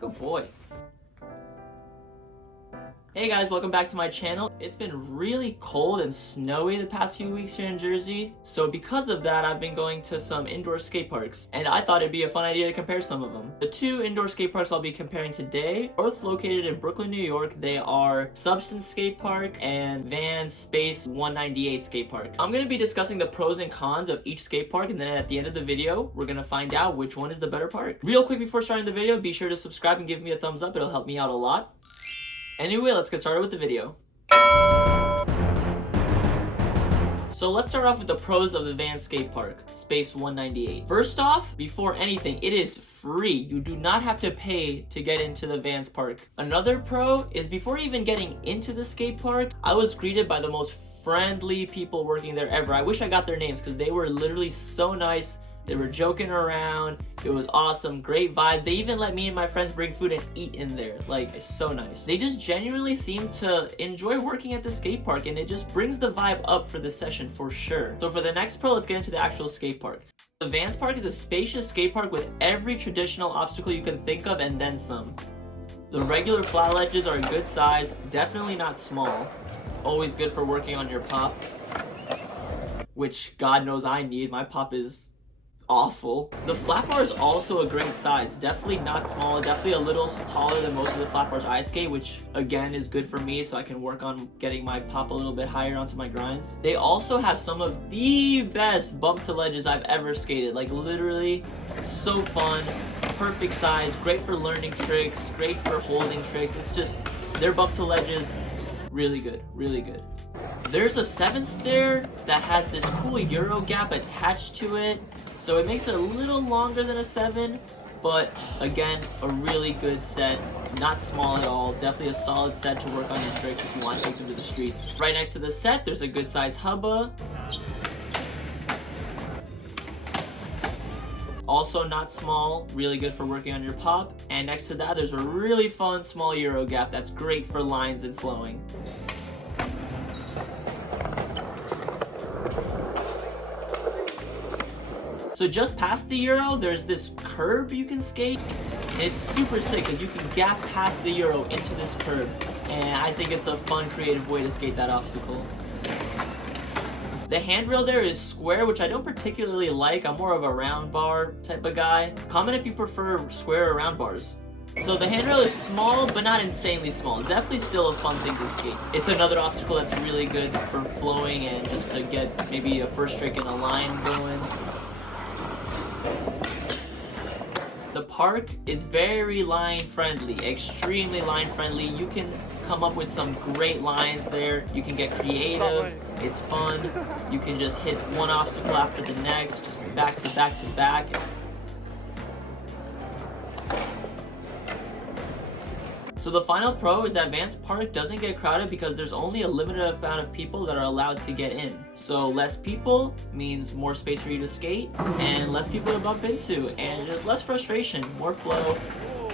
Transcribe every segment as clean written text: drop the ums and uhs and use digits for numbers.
Good boy. Hey guys, welcome back to my channel. It's been really cold and snowy the past few weeks here in Jersey, so because of that I've been going to some indoor skate parks, and I thought it'd be a fun idea to compare some of them. The two indoor skate parks I'll be comparing today, both located in Brooklyn, New York. They are Substance Skate Park and VANS Space 198 Skate Park. I'm going to be discussing the pros and cons of each skate park, and then at the end of the video we're going to find out which one is the better park. Real quick before starting the video, be sure to subscribe and give me a thumbs up. It'll help me out a lot. Anyway, let's get started with the video. So let's start off with the pros of the VANS Skate Park, Space 198. First off, before anything, it is free. You do not have to pay to get into the VANS Park. Another pro is before even getting into the skate park, I was greeted by the most friendly people working there ever. I wish I got their names because they were literally so nice. They were joking around. It was awesome, great vibes. They even let me and my friends bring food and eat in there. Like, it's so nice. They just genuinely seem to enjoy working at the skate park, and it just brings the vibe up for the session for sure. So for the next pro, let's get into the actual skate park. The VANS Park is a spacious skate park with every traditional obstacle you can think of and then some. The regular flat ledges are a good size, definitely not small. Always good for working on your pop, which God knows I need. My pop is awful. The flat bar is also a great size, definitely not small, definitely a little taller than most of the flat bars I skate, which again is good for me so I can work on getting my pop a little bit higher onto my grinds. They also have some of the best bump to ledges I've ever skated, like literally so fun, perfect size, great for learning tricks, great for holding tricks. It's just, their bump to ledges, really good, really good. There's a 7 stair that has this cool Euro gap attached to it, so it makes it a little longer than a 7, but again, a really good set, not small at all, definitely a solid set to work on your tricks if you want to take them to the streets. Right next to the set, there's a good size hubba. Also not small, really good for working on your pop. And next to that, there's a really fun small Euro gap that's great for lines and flowing. So just past the Euro, there's this curb you can skate. It's super sick because you can gap past the Euro into this curb. And I think it's a fun, creative way to skate that obstacle. The handrail there is square, which I don't particularly like. I'm more of a round bar type of guy. Comment if you prefer square or round bars. So the handrail is small, but not insanely small. Definitely still a fun thing to skate. It's another obstacle that's really good for flowing and just to get maybe a first trick in a line going. The park is very line friendly, extremely line friendly. You can come up with some great lines there. You can get creative, it's fun. You can just hit one obstacle after the next, just back to back to back. So the final pro is that VANS Park doesn't get crowded because there's only a limited amount of people that are allowed to get in. So less people means more space for you to skate and less people to bump into, and just less frustration, more flow,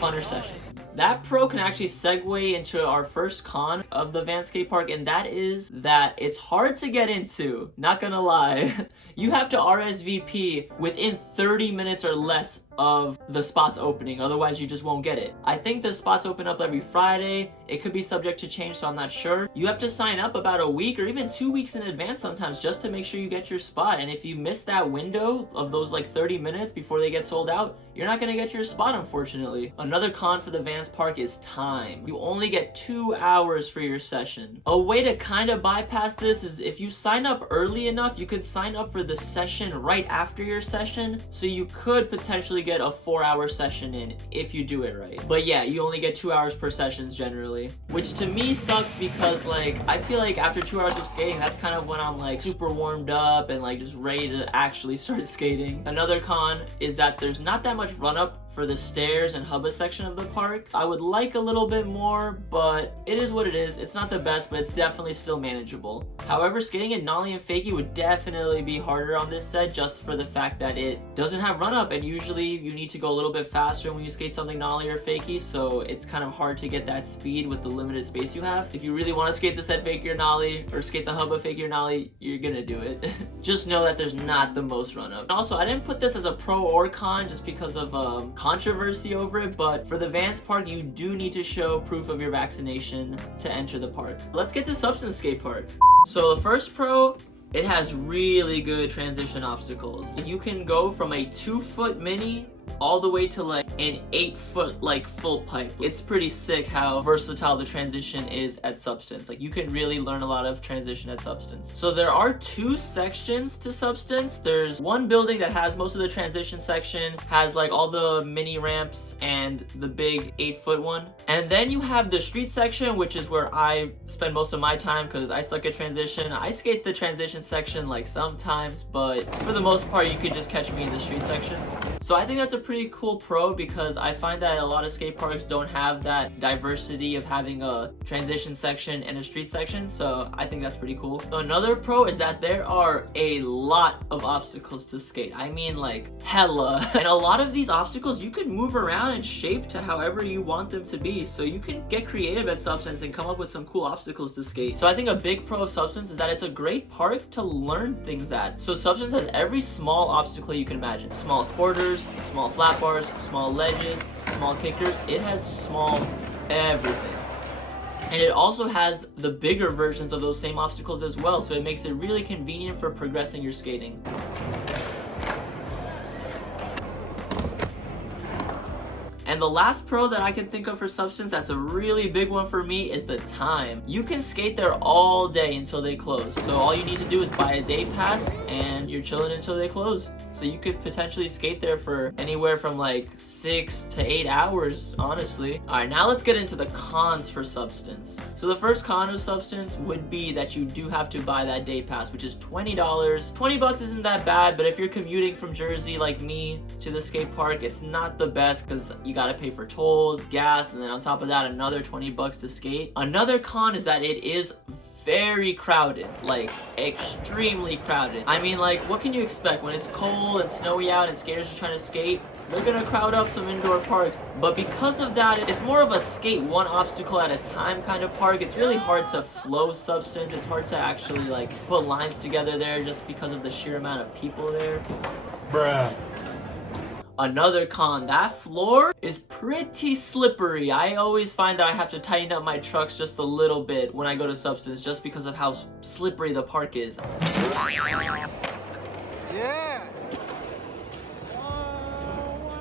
funner session. That pro can actually segue into our first con of the VANS Skate Park, and that is that it's hard to get into, not gonna lie. You have to RSVP within 30 minutes or less of the spots opening, otherwise you just won't get it. I think the spots open up every Friday. It could be subject to change, so I'm not sure. You have to sign up about a week or even 2 weeks in advance sometimes just to make sure you get your spot, and if you miss that window of those like 30 minutes before they get sold out, you're not gonna get your spot, unfortunately. Another con for the VANS Park is time. You only get 2 hours for your session. A way to kind of bypass this is if you sign up early enough, you could sign up for the session right after your session, so you could potentially get a 4-hour session in if you do it right. But yeah, you only get 2 hours per sessions generally, which to me sucks because like I feel like after 2 hours of skating, that's kind of when I'm like super warmed up and like just ready to actually start skating. Another con is that there's not that much run up for the stairs and hubba section of the park. I would like a little bit more, but it is what it is. It's not the best, but it's definitely still manageable. However, skating at nollie and fakie would definitely be harder on this set just for the fact that it doesn't have run up, and usually you need to go a little bit faster when you skate something nollie or fakie, so it's kind of hard to get that speed with the limited space you have. If you really want to skate the set fakie or nollie, or skate the hubba fakie or nollie, you're gonna do it. Just know that there's not the most run up. And also, I didn't put this as a pro or con just because of controversy over it, but for the Vans park, you do need to show proof of your vaccination to enter the park. Let's get to Substance Skate Park. So the first pro, it has really good transition obstacles. You can go from a 2-foot mini all the way to like an 8-foot like full pipe. It's pretty sick how versatile the transition is at Substance. Like you can really learn a lot of transition at Substance. So there are 2 sections to Substance. There's one building that has most of the transition section, has like all the mini ramps and the big 8-foot one. And then you have the street section, which is where I spend most of my time because I suck at transition. I skate the transition section like sometimes, but for the most part you could just catch me in the street section. So I think that's a pretty cool pro because I find that a lot of skate parks don't have that diversity of having a transition section and a street section, so I think that's pretty cool. So another pro is that there are a lot of obstacles to skate. I mean like hella. And a lot of these obstacles you can move around and shape to however you want them to be, so you can get creative at Substance and come up with some cool obstacles to skate. So I think a big pro of Substance is that it's a great park to learn things at. So Substance has every small obstacle you can imagine. Small quarters, small flat bars, small ledges, small kickers. It has small everything. And it also has the bigger versions of those same obstacles as well, so it makes it really convenient for progressing your skating. And the last pro that I can think of for Substance that's a really big one for me is the time. You can skate there all day until they close. So all you need to do is buy a day pass and you're chilling until they close. So you could potentially skate there for anywhere from like 6 to 8 hours, honestly. All right, now let's get into the cons for Substance. So the first con of Substance would be that you do have to buy that day pass, which is $20. 20 bucks isn't that bad, but if you're commuting from Jersey like me to the skate park, it's not the best because you gotta pay for tolls, gas, and then on top of that another 20 bucks to skate. Another con is that it is very crowded, like extremely crowded. I mean, like, what can you expect when it's cold and snowy out and skaters are trying to skate? They're gonna crowd up some indoor parks. But because of that, it's more of a skate one obstacle at a time kind of park. It's really hard to flow Substance. It's hard to actually like put lines together there just because of the sheer amount of people there. Bruh. Another con, that floor is pretty slippery. I always find that I have to tighten up my trucks just a little bit when I go to Substance just because of how slippery the park is. Yeah.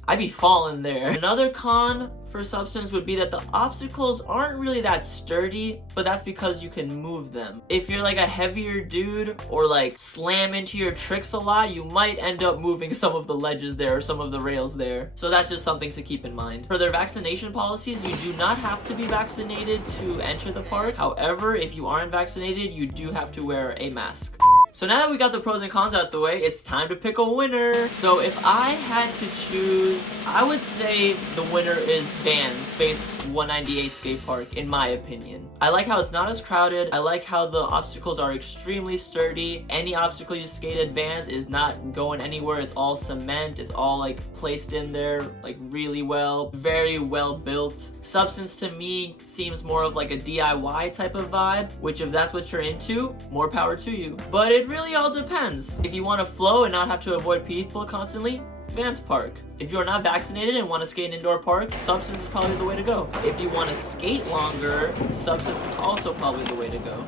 I be falling there. Another con for Substance would be that the obstacles aren't really that sturdy, but that's because you can move them. If you're like a heavier dude or like slam into your tricks a lot, you might end up moving some of the ledges there or some of the rails there. So that's just something to keep in mind. For their vaccination policies, you do not have to be vaccinated to enter the park. However, if you aren't vaccinated, you do have to wear a mask. So now that we got the pros and cons out of the way, it's time to pick a winner. So if I had to choose, I would say the winner is VANS, Space 198 Skate Park, in my opinion. I like how it's not as crowded. I like how the obstacles are extremely sturdy. Any obstacle you skate at VANS is not going anywhere. It's all cement. It's all like placed in there like really well. Very well built. Substance to me seems more of like a DIY type of vibe, which if that's what you're into, more power to you. But it really all depends. If you want to flow and not have to avoid people constantly, Vans Park. If you're not vaccinated and want to skate an indoor park, Substance is probably the way to go. If you want to skate longer, Substance is also probably the way to go.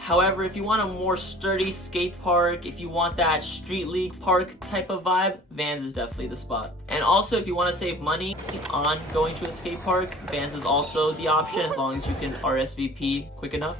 However, if you want a more sturdy skate park, if you want that street league park type of vibe, Vans is definitely the spot. And also, if you want to save money on going to a skate park, Vans is also the option as long as you can RSVP quick enough.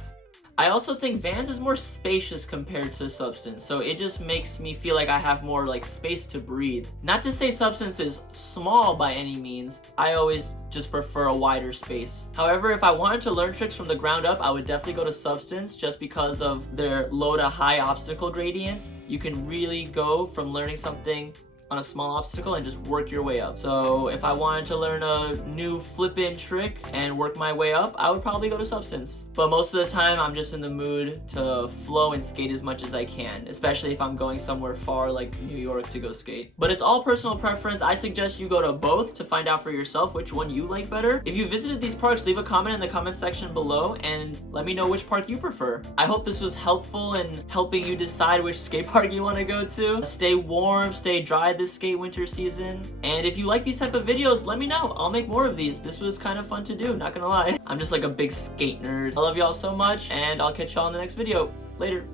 I also think Vans is more spacious compared to Substance, so it just makes me feel like I have more like space to breathe. Not to say Substance is small by any means, I always just prefer a wider space. However, if I wanted to learn tricks from the ground up, I would definitely go to Substance just because of their low to high obstacle gradients. You can really go from learning something on a small obstacle and just work your way up. So if I wanted to learn a new flip-in trick and work my way up, I would probably go to Substance. But most of the time, I'm just in the mood to flow and skate as much as I can, especially if I'm going somewhere far like New York to go skate. But it's all personal preference. I suggest you go to both to find out for yourself which one you like better. If you visited these parks, leave a comment in the comment section below and let me know which park you prefer. I hope this was helpful in helping you decide which skate park you want to go to. Stay warm, stay dry this skate winter season. And if you like these type of videos, let me know. I'll make more of these. This was kind of fun to do, not gonna lie. I'm just like a big skate nerd. I love y'all so much, and I'll catch y'all in the next video. Later.